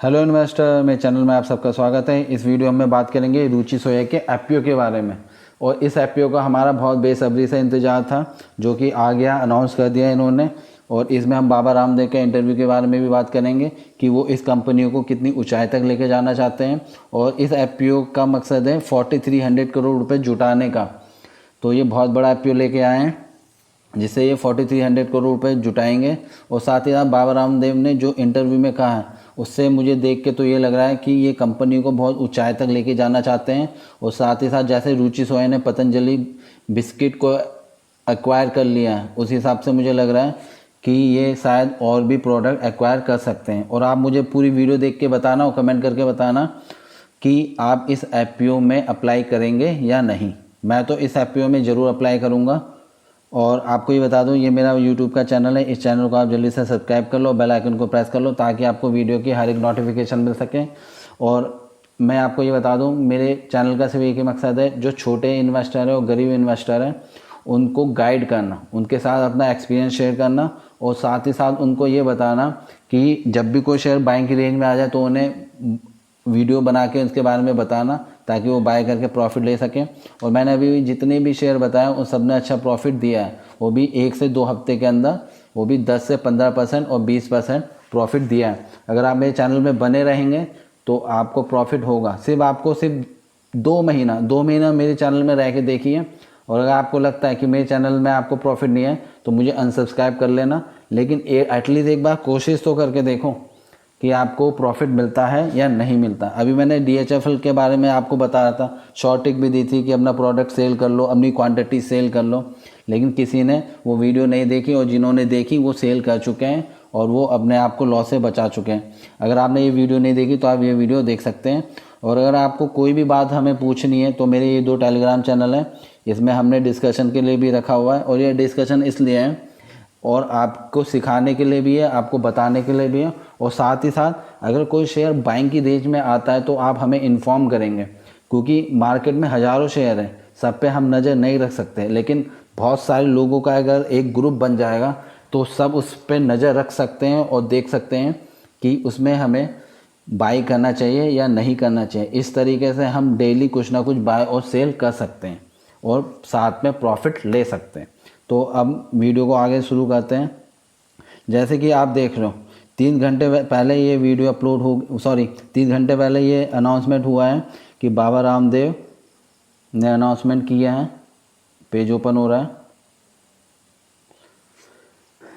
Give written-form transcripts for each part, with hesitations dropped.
Hello investor, मेरे channel में आप सबका स्वागत है। इस वीडियो में बात करेंगे रुचि सोया के एफपीओ के बारे में। और इस एफपीओ का हमारा बहुत बेसब्री से इंतजार था, जो कि आ गया, अनाउंस कर दिया इन्होंने। और इसमें हम बाबा रामदेव के इंटरव्यू के बारे में भी बात करेंगे कि वो इस कंपनी को कितनी ऊंचाई तक लेके जाना चाहते हैं। और इस एफपीओ का मकसद है 4300 करोड़ रुपये जुटाने का। तो ये बहुत बड़ा एफपीओ लेके आए हैं, जिससे ये 4300 करोड़ रुपए जुटाएंगे। और साथ ही साथ बाबा रामदेव ने जो इंटरव्यू में कहा है, उससे मुझे देख के तो ये लग रहा है कि ये कंपनी को बहुत ऊंचाई तक लेके जाना चाहते हैं। और साथ ही साथ जैसे रुचि सोया ने पतंजलि बिस्किट को एक्वायर कर लिया है, उस हिसाब से मुझे लग रहा है कि ये शायद और भी प्रोडक्ट एक्वायर कर सकते हैं। और आप मुझे पूरी वीडियो देख के बताना और कमेंट करके बताना कि आप इस एफपीओ में अप्लाई करेंगे या नहीं। मैं तो इस एफपीओ में ज़रूर अप्लाई करूँगा। और आपको ये बता दूं, ये मेरा यूट्यूब का चैनल है। इस चैनल को आप जल्दी से सब्सक्राइब कर लो, बेल आइकन को प्रेस कर लो, ताकि आपको वीडियो की हर एक नोटिफिकेशन मिल सके। और मैं आपको ये बता दूं, मेरे चैनल का सिर्फ एक ही मकसद है, जो छोटे इन्वेस्टर है और गरीब इन्वेस्टर है उनको गाइड करना, उनके साथ अपना एक्सपीरियंस शेयर करना। और साथ ही साथ उनको ये बताना कि जब भी कोई शेयर बाइंग की रेंज में आ जाए तो उन्हें वीडियो बना के उसके बारे में बताना, ताकि वो बाय करके प्रॉफिट ले सकें। और मैंने अभी जितने भी शेयर बताए उन सब ने अच्छा प्रॉफिट दिया है, वो भी 1 से 2 हफ्ते के अंदर, वो भी 10 से 15% और 20% प्रॉफिट दिया है। अगर आप मेरे चैनल में बने रहेंगे तो आपको प्रॉफिट होगा। सिर्फ 2 महीना मेरे चैनल में रह के देखिए। और अगर आपको लगता है कि मेरे चैनल में आपको प्रॉफिट नहीं है तो मुझे अनसब्सक्राइब कर लेना, लेकिन एटलीस्ट एक बार कोशिश तो करके देखो कि आपको प्रॉफिट मिलता है या नहीं मिलता। अभी मैंने DHFL के बारे में आपको बताया था, शॉर्ट टिक भी दी थी कि अपना प्रोडक्ट सेल कर लो, अपनी क्वांटिटी सेल कर लो, लेकिन किसी ने वो वीडियो नहीं देखी। और जिन्होंने देखी वो सेल कर चुके हैं और वो अपने आप को लॉस से बचा चुके हैं। अगर आपने ये वीडियो नहीं देखी तो आप ये वीडियो देख सकते हैं। और अगर आपको कोई भी बात हमें पूछनी है तो मेरे ये 2 टेलीग्राम चैनल हैं, इसमें हमने डिस्कशन के लिए भी रखा हुआ है। और ये डिस्कशन इसलिए है, और आपको सिखाने के लिए भी है, आपको बताने के लिए भी है। और साथ ही साथ अगर कोई शेयर बाइंग की रेंज में आता है तो आप हमें इन्फॉर्म करेंगे, क्योंकि मार्केट में हज़ारों शेयर हैं, सब पे हम नज़र नहीं रख सकते। लेकिन बहुत सारे लोगों का अगर एक ग्रुप बन जाएगा तो सब उस पर नज़र रख सकते हैं और देख सकते हैं कि उसमें हमें बाई करना चाहिए या नहीं करना चाहिए। इस तरीके से हम डेली कुछ ना कुछ बाय और सेल कर सकते हैं और साथ में प्रॉफिट ले सकते हैं। तो अब वीडियो को आगे शुरू करते हैं। जैसे कि आप देख रहे हो, 3 घंटे पहले ये वीडियो अपलोड हो 3 घंटे पहले ये अनाउंसमेंट हुआ है कि बाबा रामदेव ने अनाउंसमेंट किया है। पेज ओपन हो रहा है।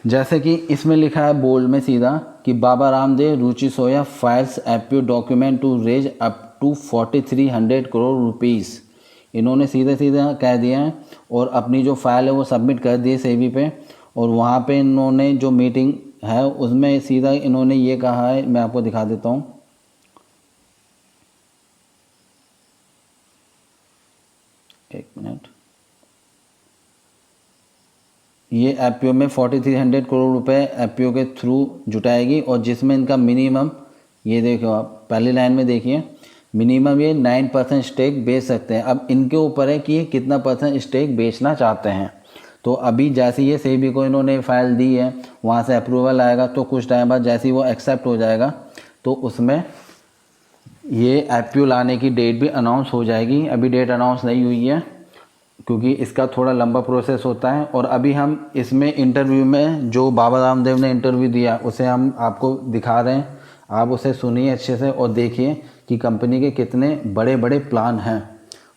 जैसे कि इसमें लिखा है बोल्ड में सीधा कि Baba Ramdev Ruchi Soya files FPO document to raise up to 4300 crore rupees. इन्होंने सीधे सीधे कह दिया है और अपनी जो फाइल है वो सबमिट कर दी सेबी पे। और वहाँ पे इन्होंने जो मीटिंग है उसमें सीधा इन्होंने ये कहा है, मैं आपको दिखा देता हूँ। एक मिनट। ये एफपीओ में 4300 करोड़ रुपए एफपीओ के थ्रू जुटाएगी, और जिसमें इनका मिनिमम, ये देखो आप पहली लाइन में देखिए, मिनिमम ये 9% स्टेक बेच सकते हैं। अब इनके ऊपर है कि ये कितना % स्टेक बेचना चाहते हैं। तो अभी जैसे ये सेबी को इन्होंने फाइल दी है, वहाँ से अप्रूवल आएगा, तो कुछ टाइम बाद जैसे ही वो एक्सेप्ट हो जाएगा तो उसमें ये एफपीओ लाने की डेट भी अनाउंस हो जाएगी। अभी डेट अनाउंस नहीं हुई है क्योंकि इसका थोड़ा लंबा प्रोसेस होता है। और अभी हम इसमें इंटरव्यू में जो बाबा रामदेव ने इंटरव्यू दिया उसे हम आपको दिखा रहे हैं, आप उसे सुनिए अच्छे से और देखिए कि कंपनी के कितने बड़े बड़े प्लान हैं।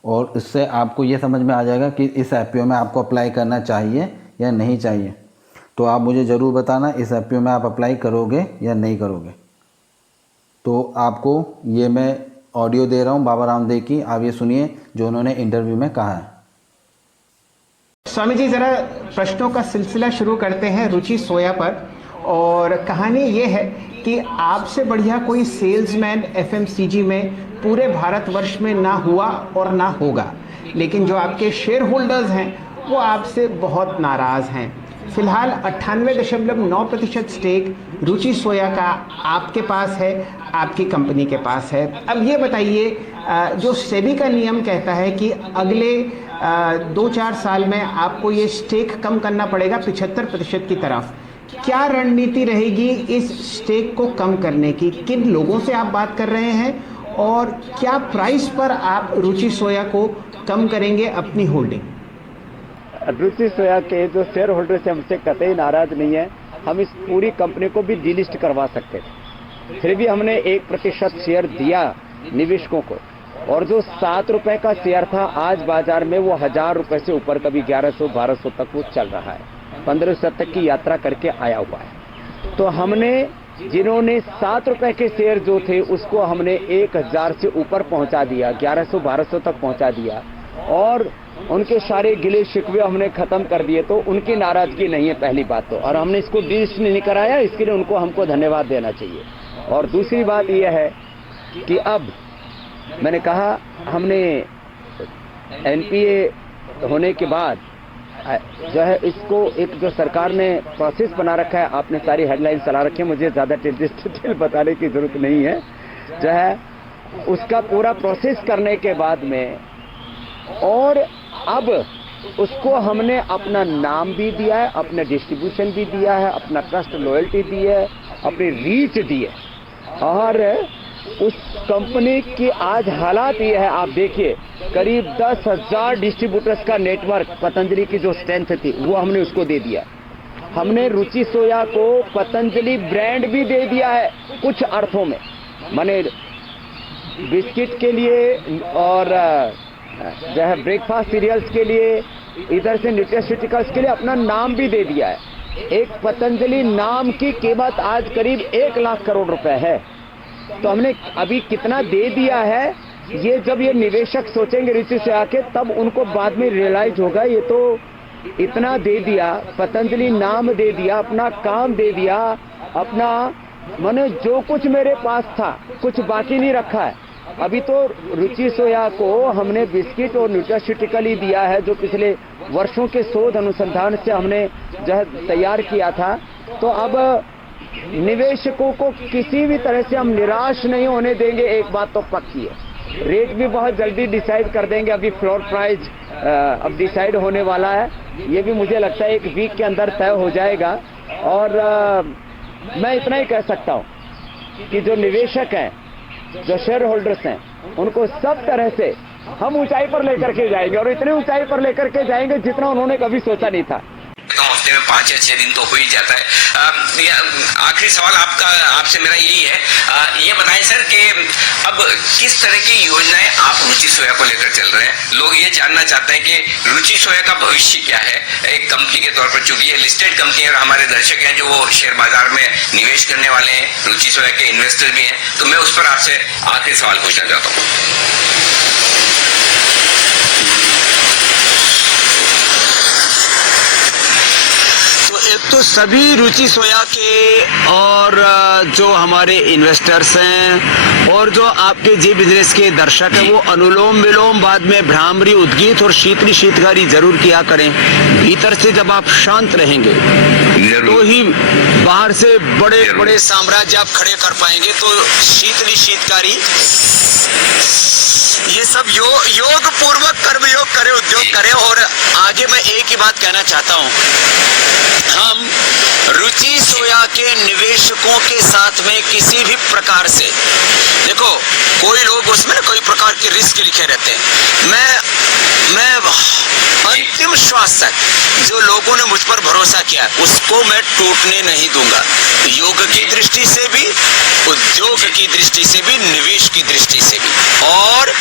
और इससे आपको ये समझ में आ जाएगा कि इस एफपीओ में आपको अप्लाई करना चाहिए या नहीं चाहिए। तो आप मुझे ज़रूर बताना इस एफपीओ में आप अप्लाई करोगे या नहीं करोगे। तो आपको ये मैं ऑडियो दे रहा हूँ बाबा रामदेव की, आप ये सुनिए जो उन्होंने इंटरव्यू में कहा है। स्वामी जी, ज़रा प्रश्नों का सिलसिला शुरू करते हैं रुचि सोया पर। और कहानी ये है कि आपसे बढ़िया कोई सेल्समैन एफएमसीजी में पूरे भारतवर्ष में ना हुआ और ना होगा, लेकिन जो आपके शेयर होल्डर्स हैं वो आपसे बहुत नाराज़ हैं। फिलहाल 98.9% स्टेक रुचि सोया का आपके पास है, आपकी कंपनी के पास है। अब ये बताइए, जो सेबी का नियम कहता है कि अगले 2-4 साल में आपको ये स्टेक कम करना पड़ेगा 75% की तरफ, क्या रणनीति रहेगी इस स्टेक को कम करने की? किन लोगों से आप बात कर रहे हैं और क्या प्राइस पर आप रुचि सोया को कम करेंगे अपनी होल्डिंग? रुचि सोया के जो शेयर होल्डर से हमसे कतई नाराज नहीं है। हम इस पूरी कंपनी को भी डीलिस्ट करवा सकते थे, फिर भी हमने 1% शेयर दिया निवेशकों को। और जो 7 रुपए का शेयर था, आज बाजार में वो 1000 रुपए से ऊपर, कभी 1100-1200 तक वो चल रहा है, 1500 तक की यात्रा करके आया हुआ है। तो हमने जिन्होंने 7 रुपए के शेयर जो थे उसको हमने 1000 से ऊपर पहुंचा दिया, 1100-1200 तक पहुंचा दिया, और उनके सारे गिले शिकवे हमने खत्म कर दिए। तो उनकी नाराजगी नहीं है पहली बात तो, और हमने इसको डिलिस्ट नहीं कराया, इसके लिए उनको हमको धन्यवाद देना चाहिए। और दूसरी बात यह है कि अब मैंने कहा हमने एनपीए होने के बाद जो है इसको एक जो सरकार ने प्रोसेस बना रखा है, आपने सारी हेडलाइन चला रखी है, मुझे ज़्यादा डिटेल बताने की जरूरत नहीं है। जो है उसका पूरा प्रोसेस करने के बाद में, और अब उसको हमने अपना नाम भी दिया है, अपना डिस्ट्रीब्यूशन भी दिया है, अपना ट्रस्ट लॉयल्टी दी है, अपनी रीच दी है। और उस कंपनी की आज हालात ये है, आप देखिए करीब 10,000 डिस्ट्रीब्यूटर्स का नेटवर्क, पतंजलि की जो स्ट्रेंथ थी वो हमने उसको दे दिया। हमने रुचि सोया को पतंजलि ब्रांड भी दे दिया है कुछ अर्थों में, माने बिस्किट के लिए और जो है ब्रेकफास्ट सीरियल्स के लिए, इधर से न्यूट्रास्यूटिकल्स के लिए अपना नाम भी दे दिया है। एक पतंजलि नाम की कीमत आज करीब 1 लाख करोड़ रुपए है। तो हमने अभी कितना दे दिया है, ये जब ये निवेशक सोचेंगे रुचि से आके, तब उनको बाद में रियलाइज होगा ये तो इतना दे दिया, पतंजलि नाम दे दिया, अपना काम दे दिया, अपना माने जो कुछ मेरे पास था कुछ बाकी नहीं रखा है। अभी तो रुचि सोया को हमने बिस्किट और न्यूट्रास्यूटिकल ही दिया है, जो पिछले वर्षों के शोध अनुसंधान से हमने जो है तैयार किया था। तो अब निवेशकों को किसी भी तरह से हम निराश नहीं होने देंगे, एक बात तो पक्की है। रेट भी बहुत जल्दी डिसाइड कर देंगे, अभी फ्लोर प्राइस अब डिसाइड होने वाला है, ये भी मुझे लगता है 1 वीक के अंदर तय हो जाएगा। और मैं इतना ही कह सकता हूँ कि जो निवेशक हैं, जो शेयर होल्डर्स हैं, उनको सब तरह से हम ऊंचाई पर लेकर के जाएंगे, और इतने ऊंचाई पर लेकर के जाएंगे जितना उन्होंने कभी सोचा नहीं था। हफ्ते में 5 या 6 दिन तो हो ही जाता है। आखिरी सवाल आपसे मेरा यही है, ये बताएं सर कि अब किस तरह की योजनाएं आप रुचि सोया को लेकर चल रहे हैं? लोग ये जानना चाहते हैं कि रुचि सोया का भविष्य क्या है एक कंपनी के तौर पर, चूंकि ये लिस्टेड कंपनी है और हमारे दर्शक हैं जो वो शेयर बाजार में निवेश करने वाले हैं, रुचि सोया के इन्वेस्टर भी हैं, तो मैं उस पर आपसे आखिरी सवाल पूछना चाहता हूँ। तो सभी रुचि सोया के और जो हमारे इन्वेस्टर्स हैं और जो आपके जी बिजनेस के दर्शक हैं, वो अनुलोम विलोम बाद में भ्रामरी उद्गीत और शीतली शीतकारी जरूर किया करें। भीतर से जब आप शांत रहेंगे तो ही बाहर से बड़े बड़े साम्राज्य आप खड़े कर पाएंगे। तो शीतली शीतकारी ये सब योग पूर्वक कर्म योग करें, उद्योग करें। और आगे मैं एक ही बात कहना चाहता हूं, हम रुचि सोया के निवेशकों के साथ में किसी भी प्रकार से, देखो कोई लोग उसमें कोई प्रकार के रिस्क लिखे रहते हैं, मैं अंतिम श्वास तक जो लोगों ने मुझ पर भरोसा किया उसको मैं टूटने नहीं दूंगा, योग की दृष्टि से भी, उद्योग की दृष्टि से भी, निवेश की दृष्टि से भी। और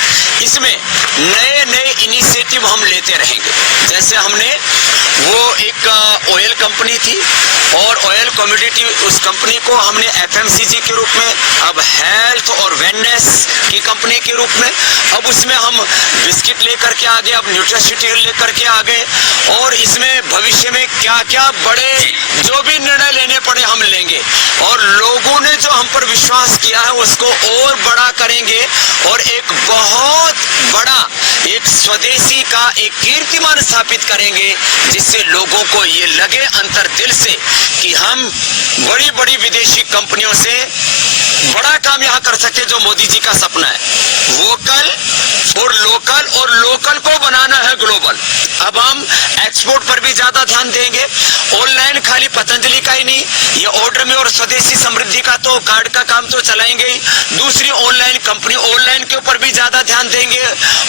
इसमें नए नए इनिशिएटिव हम लेते रहेंगे। जैसे हमने वो एक ऑयल कंपनी थी और ऑयल कमोडिटी, उस कंपनी को हमने एफएमसीजी के रूप में, अब हेल्थ और वेलनेस की कंपनी के रूप में, अब उसमें हम बिस्किट लेकर के आ गए, अब न्यूट्रास्यूटिकल लेकर के आ गए। और इसमें भविष्य में क्या क्या बड़े जो भी निर्णय लेने पड़े हम लेंगे, और लोगों ने जो हम पर विश्वास किया है उसको और बड़ा करेंगे, और एक बहुत बड़ा एक स्वदेशी का एक कीर्तिमान स्थापित करेंगे, जिससे लोगों को ये लगे अंतर दिल से कि हम बड़ी बड़ी विदेशी कंपनियों से बड़ा काम यहाँ कर सकते, जो मोदी जी का सपना है, वोकल और लोकल को बनाना है ग्लोबल। अब हम एक्सपोर्ट पर भी ज्यादा ध्यान देंगे। ऑनलाइन खाली पतंजलि का ही नहीं, ये ऑर्डर में और स्वदेशी समृद्धि का तो कार्ड का काम तो चलाएंगे ही, दूसरी ऑनलाइन कंपनी ऑनलाइन के ऊपर भी ज्यादा ध्यान देंगे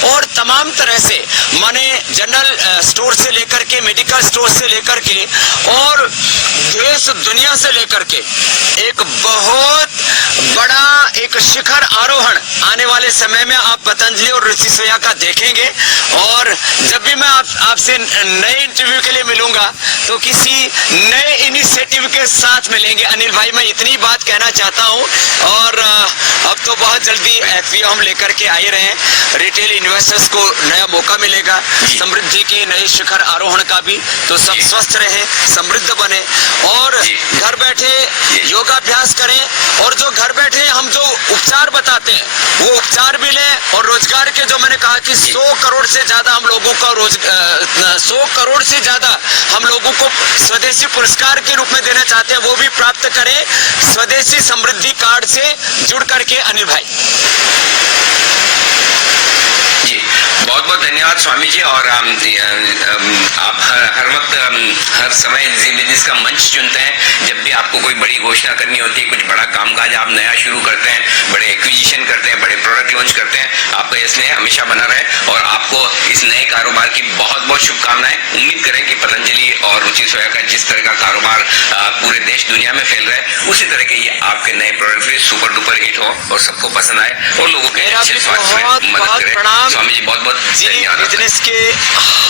और तमाम तरह से माने जनरल स्टोर से लेकर के मेडिकल स्टोर से लेकर के और देश दुनिया से लेकर के एक बहुत बड़ा एक शिखर आरोहण आने वाले समय में आप पतंजलि और रुचि सोया का देखेंगे। और जब भी मैं आपसे नए इंटरव्यू के लिए मिलूंगा तो किसी नए इनिशिएटिव के साथ मिलेंगे। अनिल भाई, मैं इतनी बात कहना चाहता हूं और अब तो बहुत जल्दी एफपीओ हम लेकर के आ ही रहे हैं। रिटेल इन्वेस्टर्स को नया मौका मिलेगा समृद्धि के नए शिखर आरोहण का भी, तो सब स्वस्थ रहे, समृद्ध बने और घर बैठे योगाभ्यास करें और जो घर बैठे हम जो उपचार बताते हैं वो उपचार भी लें और रोजगार के जो मैंने कहा कि 100 करोड़ से ज्यादा हम लोगों का 100 करोड़ से ज्यादा हम लोगों को स्वदेशी पुरस्कार के रूप में देना चाहते हैं, वो भी प्राप्त करें स्वदेशी समृद्धि कार्ड से जुड़ करके। अनिल भाई जी, बहुत बहुत धन्यवाद स्वामी जी। और आप हर वक्त हर समय जी बिजनेस का मंच चुनते हैं। जब भी आपको कोई बड़ी घोषणा करनी होती है, कुछ बड़ा कामकाज आप नया शुरू करते हैं, बड़े एक्विजिशन करते हैं, बड़े प्रोडक्ट लॉन्च करते हैं, आपका इसलिए हमेशा बना रहे और आपको इस नए कारोबार की बहुत बहुत शुभकामनाएं। उम्मीद करें कि पतंजलि और रुचि सोया का जिस तरह का कारोबार पूरे देश दुनिया में फैल रहा है, उसी तरह के ये आपके नए प्रोडक्ट भी सुपर डुपर हिट हो और सबको पसंद आए और लोगों के अच्छे स्वास्थ्य में मदद करें। स्वामी जी बहुत बहुत बिजनेस के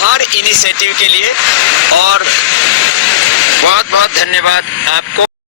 हर इनिशिएटिव के लिए और बहुत बहुत धन्यवाद आपको।